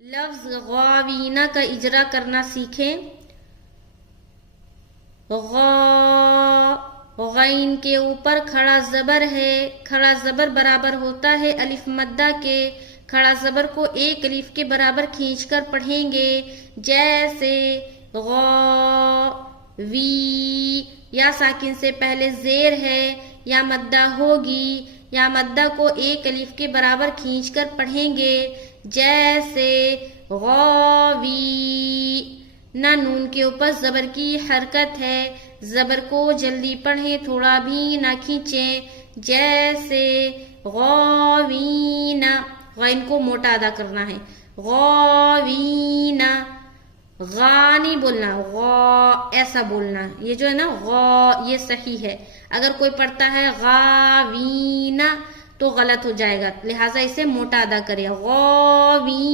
لفظ غاوینا کا اجرا کرنا سیکھیں. غین کے اوپر کھڑا زبر ہے. کھڑا زبر برابر ہوتا ہے الف مدہ کے. کھڑا زبر کو ایک الف کے برابر کھینچ کر پڑھیں گے. جیسے وی. یا ساکن سے پہلے زیر ہے یا مدہ ہوگی. یا مدہ کو ایک الف کے برابر کھینچ کر پڑھیں گے. جیسے غاوی. نہ نون کے اوپر زبر کی حرکت ہے. زبر کو جلدی پڑھیں, تھوڑا بھی نہ کھینچیں. جیسے غاوینا. غین کو موٹا ادا کرنا ہے. غاوینا. غا نہیں بولنا, غا ایسا بولنا. یہ جو ہے نا غا, یہ صحیح ہے. اگر کوئی پڑھتا ہے غاوینا تو غلط ہو جائے گا, لہٰذا اسے موٹا ادا کرے. غاوین.